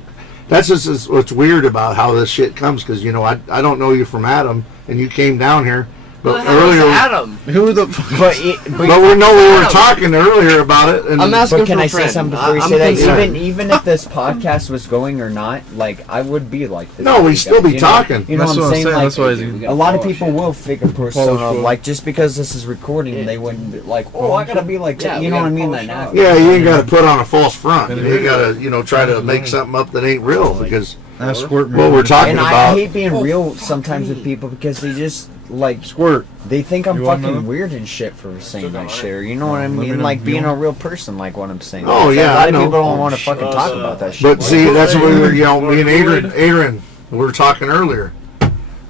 that's just what's weird about how this shit comes, because you know I don't know you from Adam, and you came down here, but earlier Adam. Who the fuck? But we were talking earlier about it. And I'm asking. But can I say something before you say that? thinking- Even if this podcast was going or not, like I would be like this. No, we'd still be talking. You know what I'm saying? Like, That's why a lot of people will figure persona, like just because this is recording, they wouldn't be like, oh, I gotta be like that. You know what I mean? Yeah, you ain't got to put on a false front. You got to, try to make something up that ain't real, because Ask Squirt. What we're talking and about. I hate being real sometimes with people because they just like Squirt. They think I'm You want fucking another? weird and shit for saying that shit. Or you know what I Let me mean? know. Like You being a want- real person, like what I'm saying. Oh, Like, yeah, a lot I of know. people don't want to fucking talk about that shit. But see, that's what we were, you know, me and Adrian, we were talking earlier.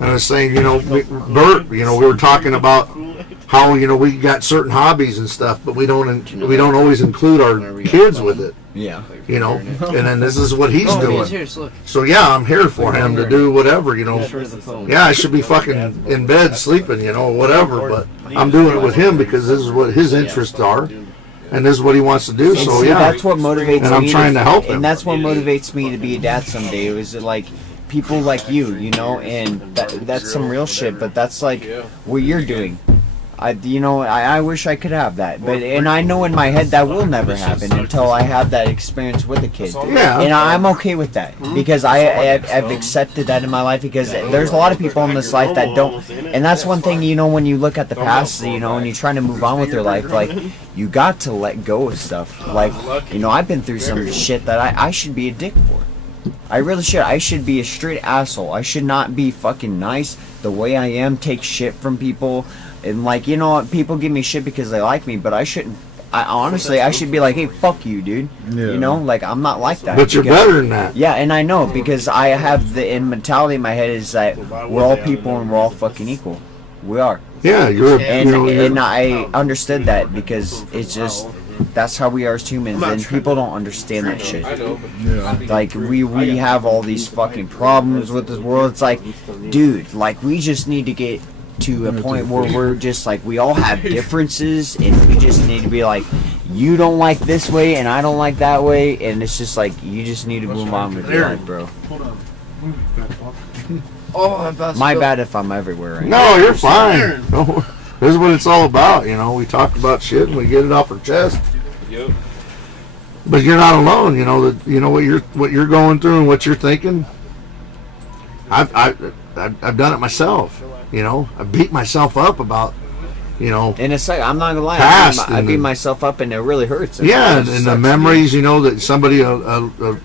I was saying, you know, Bert, you know, we were talking about how, you know, we got certain hobbies and stuff, but we don't always include our kids with it. Yeah. You know, and then this is what he's Oh, doing. here, look. So yeah, I'm here for him to do whatever, you know. Yeah, I should be fucking in bed sleeping, you know, whatever, but I'm doing it with him because this is what his interests are, and this is what he wants to do. And So see, yeah, that's what motivates me. and I'm trying to help him. And that's what motivates me to be a dad someday. It was like people like you know, and that's some real shit. But that's like what you're doing. I wish I could have that, and I know in my head that will never happen until I have that experience with a kid. Yeah. And I'm okay with that because I've accepted that in my life because there's a lot of people in this life that don't, and that's one thing, you know, when you look at the past, you know, and you're trying to move on with your life, like you got to let go of stuff. Like, you know, I've been through some shit that I should be a dick for. I really should. I should be a straight asshole. I should not be fucking nice the way I am, take shit from people. And like, you know, people give me shit because they like me, but I shouldn't. Honestly, I should be like, hey, fuck you, dude. Yeah. You know, like I'm not like that. But you're better than that. Yeah, and I know because I have the mentality in my head is that we're all people and we're all fucking equal. We are. Yeah, you're. And I understood that because it's just that's how we are as humans, and people don't understand that shit. Yeah. Like we have all these fucking problems with this world. It's like, dude, like we just need to get to a point where we're just like we all have differences, and we just need to be like, you don't like this way, and I don't like that way, and it's just like you just need to move on with your life, bro. Oh, I'm about to My go. bad if I'm everywhere right now. No, you're fine. No, this is what it's all about. You know, we talk about shit and we get it off our chest. Yep. But you're not alone. You know that. You know what you're going through and what you're thinking. I've done it myself. You know, I beat myself up about. You know. And it's like, I'm not gonna lie, Past I beat and myself up and it really hurts. Yeah, It and the sucks. memories, you know, that somebody a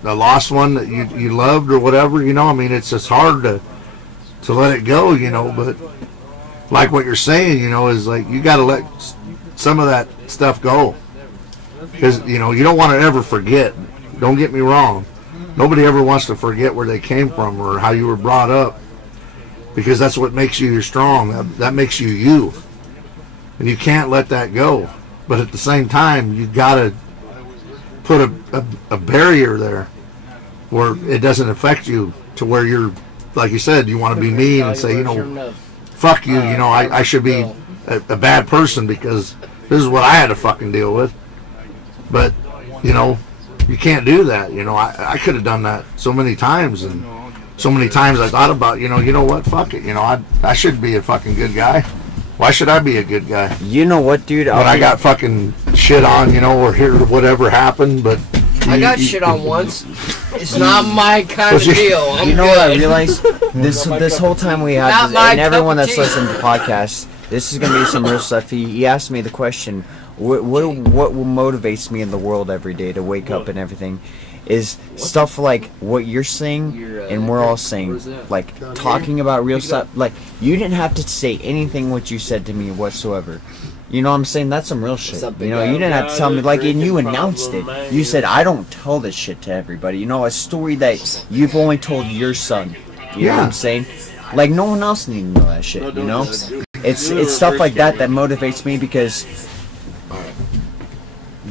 lost one that you loved or whatever, you know. I mean, it's just hard to let it go, you know. But like what you're saying, you know, is like you got to let some of that stuff go because you know you don't want to ever forget. Don't get me wrong. Nobody ever wants to forget where they came from or how you were brought up because that's what makes you strong. That makes you you. And you can't let that go. But at the same time, you got to put a barrier there where it doesn't affect you to where you're, like you said, you want to be mean and say, you know, fuck you, you know, I should be a bad person because this is what I had to fucking deal with. But, you know, you can't do that. You know, I could have done that so many times, and so many times I thought about, you know what, fuck it. You know, I should be a fucking good guy. Why should I be a good guy? You know what, dude? But I got fucking shit on, you know, or here whatever happened, but I got shit on once. It's not my kind of deal. I'm You know good. what I realized? This whole time we had Not this, my and everyone cup of that's tea. listening to the podcast, this is gonna be some real stuff. He asked me the question, what motivates me in the world every day to wake up and everything, is stuff like what you're saying and we're all saying, like talking about real stuff. Like you didn't have to say anything what you said to me whatsoever. You know what I'm saying? That's some real shit. You know, you didn't have to tell me, like, and you announced it. You said, I don't tell this shit to everybody. You know, a story that you've only told your son. You know what I'm saying? Like, no one else needs to know that shit, you know? It's stuff like that that motivates me because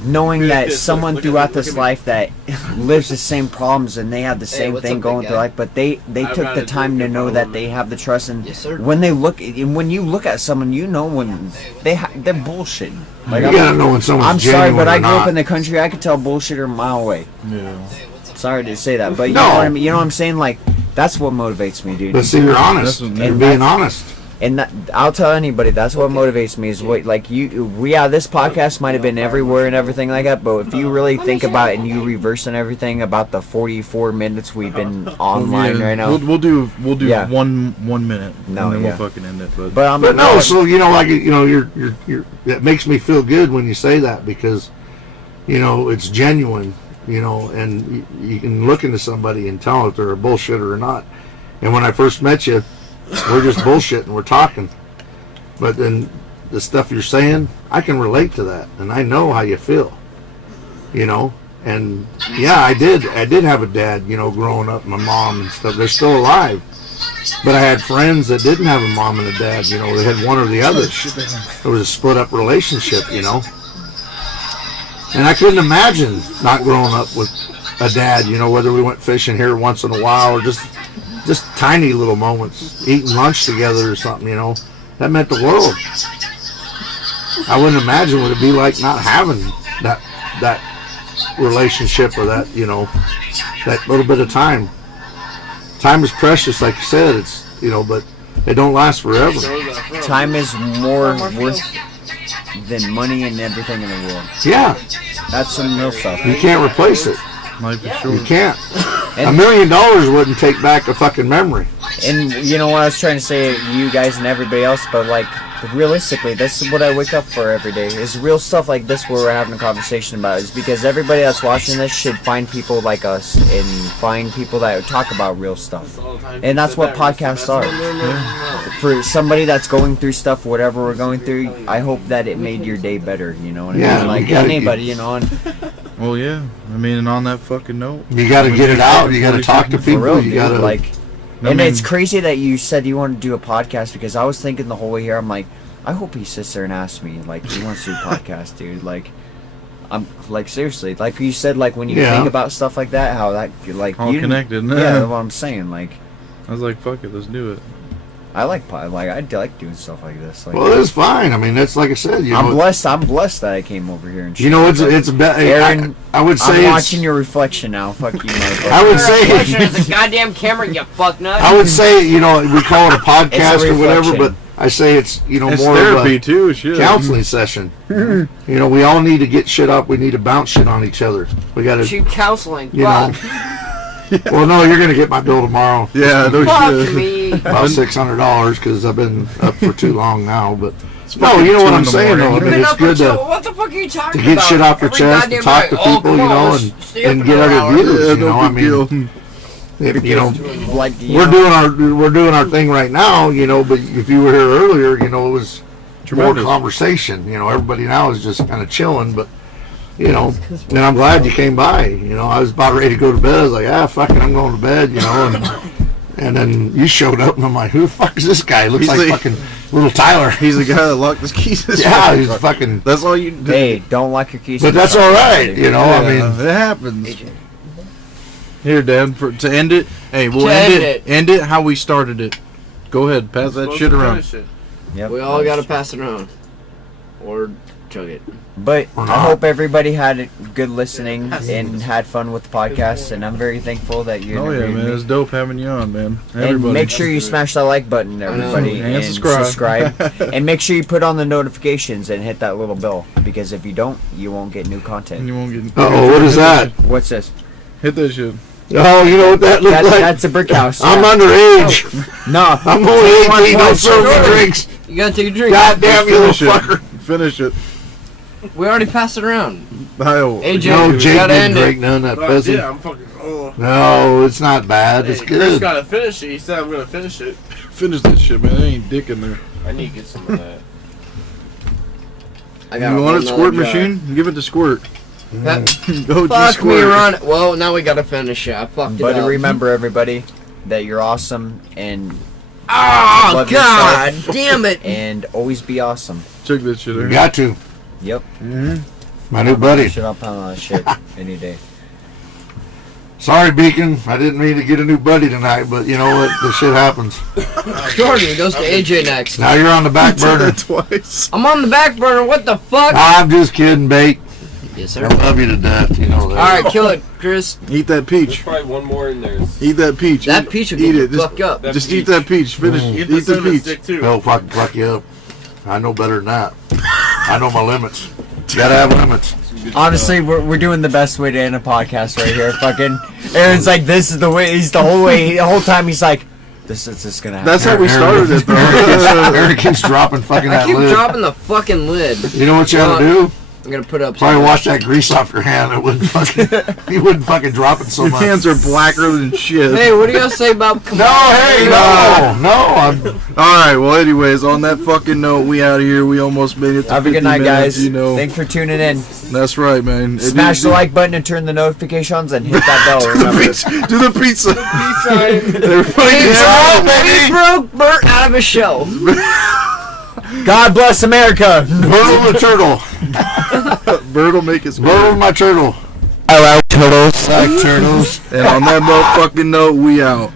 knowing that someone throughout this life that lives the same problems and they have the same what's thing up, going big through guy? life, but they took the time to know that they have the trust, and Yes, sir. when you look at someone, you know when they're bullshitting. Like, you gotta know when someone's I'm sorry, genuine but I or grew up not. in the country. I could tell bullshitter a mile away. Yeah. Sorry to say that, but you No. know what I mean. You know what I'm saying? Like, that's what motivates me, dude. But see, you're honest. That's- You're and being that's- honest. And that, I'll tell anybody, that's what motivates me. Is what, like, this podcast might have been everywhere and everything like that, but if you really think about it and you reverse and everything about the 44 minutes we've been online Yeah, right now. We'll do Yeah. one minute. No, and then yeah. we'll fucking end it. But But no, so you know, like you know, you're. It makes me feel good when you say that because, you know, it's genuine you know, and you can look into somebody and tell if they're a bullshitter or not. And when I first met you, we're just bullshitting, we're talking. But then the stuff you're saying, I can relate to that, and I know how you feel, you know. And yeah, I did have a dad, you know, growing up, my mom and stuff. They're still alive. But I had friends that didn't have a mom and a dad, you know, they had one or the other. It was a split up relationship, you know. And I couldn't imagine not growing up with a dad, you know, whether we went fishing here once in a while or just tiny little moments, eating lunch together or something, you know. That meant the world. I wouldn't imagine what it'd be like not having that relationship or that, you know, that little bit of time. Time is precious, like you said. It's, you know, but it don't last forever. Time is more worth than money and everything in the world. Yeah. That's some real stuff. You can't replace it. Life is short. You can't. $1 million wouldn't take back a fucking memory. And you know what I was trying to say to you guys and everybody else, but like realistically, this is what I wake up for every day. Is real stuff like this where we're having a conversation about. Is because everybody that's watching this should find people like us and find people that talk about real stuff. And that's what podcasts are. For somebody that's going through stuff, whatever we're going through, I hope that it made your day better. You know what I mean? Like anybody, you know. Well, yeah. I mean, and on that fucking note, you got to get it out. You got to talk to people. Real, you got to like. And it's crazy that you said you want to do a podcast because I was thinking the whole way here, I'm like, I hope he sits there and asks me, like, he wants to do a podcast, dude. Like, I'm, like, seriously. Like you said, like, when you think about stuff like that, how that, like, all connected. Yeah, that's what I'm saying. Like, I was like, fuck it, let's do it. I like doing stuff like this. Like, well, it's fine. I mean, that's like I said. You know, I'm blessed that I came over here and. You know, it's Aaron, I would say I'm watching your reflection now. Fuck you, motherfucker. I would say it's a goddamn camera, you fucknut. I would say, you know, we call it a podcast or whatever, but I say it's, you know, it's more therapy of a too, shit. counseling session. You know, we all need to get shit up. We need to bounce shit on each other. We got to cheap counseling. You know. Well, no, you're gonna get my bill tomorrow. Yeah, no shit. Me. About $600 because I've been up for too long now. But no, you know what I'm saying though. I mean, it's good what the fuck are you talking to get shit off your chest, to talk to people, you know, and get other views. You know, I mean, you know, like, we're doing our thing right now. You know, but if you were here earlier, you know, it was more conversation. You know, everybody now is just kind of chilling, but. You know, and I'm glad you came by. You know, I was about ready to go to bed. I was like, fuck it, I'm going to bed, you know. And then you showed up, and I'm like, who the fuck is this guy? He looks like fucking little Tyler. He's the guy that locked his keys. Yeah, he's fucking. That's all you do. Hey, don't lock your keys. But that's all right, you know. I mean, it happens. Here, Dan, to end it. Hey, we'll end it how we started it. Go ahead, pass that shit around. Yep, we all got to pass it around. Or chug it. But I hope everybody had good listening and had fun with the podcast, and I'm very thankful that you're. Oh yeah, man, it's dope having you on, man. Everybody. And make sure you smash that like button, everybody, and subscribe. And make sure you put on the notifications and hit that little bell, because if you don't, you won't get new content. And you won't get. What is that? What's this? Hit that shit. Oh, you know what that looks like? That's a brick house. I'm underage. No, I'm only 18. Don't serve me drinks. You gotta take a drink. God damn you, little fucker. Finish it. We already passed it around. AJ, no, Jake didn't drink none of that pussy. Yeah, I'm fucking. No, it's not bad. It's good. Chris gotta finish it. He said I'm gonna finish it. Finish that shit, man. There ain't dick in there. I need to get some of that. You want it, Squirt machine? Give it to Squirt. Go fuck me, Ron. Well, now we gotta finish it. I fucked it up. But remember, everybody, that you're awesome and. Oh, God damn it. And always be awesome. Check that shit out. You got to. Yep. My new buddy. I'll pound on that shit any day. Sorry, Beacon. I didn't mean to get a new buddy tonight, but you know what? This shit happens. Jordan goes to AJ next. Now you're on the back burner. Twice. I'm on the back burner. What the fuck? I'm just kidding, Bake. Yes, sir. I love you to death. You know that. All right, kill it, Chris. Eat that peach. There's probably one more in there. Eat that peach. That peach will get you fucked up. Just eat that peach. Finish. Eat the peach. They'll fuck you up. I know better than that. I know my limits. Gotta have limits. Honestly, we're doing the best way to end a podcast right here. Fucking Aaron's like, this is the way. He's the whole time. He's like, this is gonna happen. That's how we started it, though. Aaron keeps dropping fucking that lid. I keep dropping the fucking lid. You know what you gotta do? I'm gonna put up. Probably wash that grease off your hand. It wouldn't fucking. You wouldn't fucking drop it so Your much. hands are blacker than shit. Hey, what do y'all say about? No, hey, no. All right. Well, anyways, on that fucking note, we out of here. We almost made it. To Have a 50 good night, minutes, guys. You know. Thanks for tuning in. That's right, man. Smash the like button and turn the notifications and hit that bell. Remember. Do the pizza. We broke Bert out of his shell. God bless America. Bird the turtle. Bird will make his. Bird my turtle. I like turtles. Like turtles. And on that motherfucking note, we out.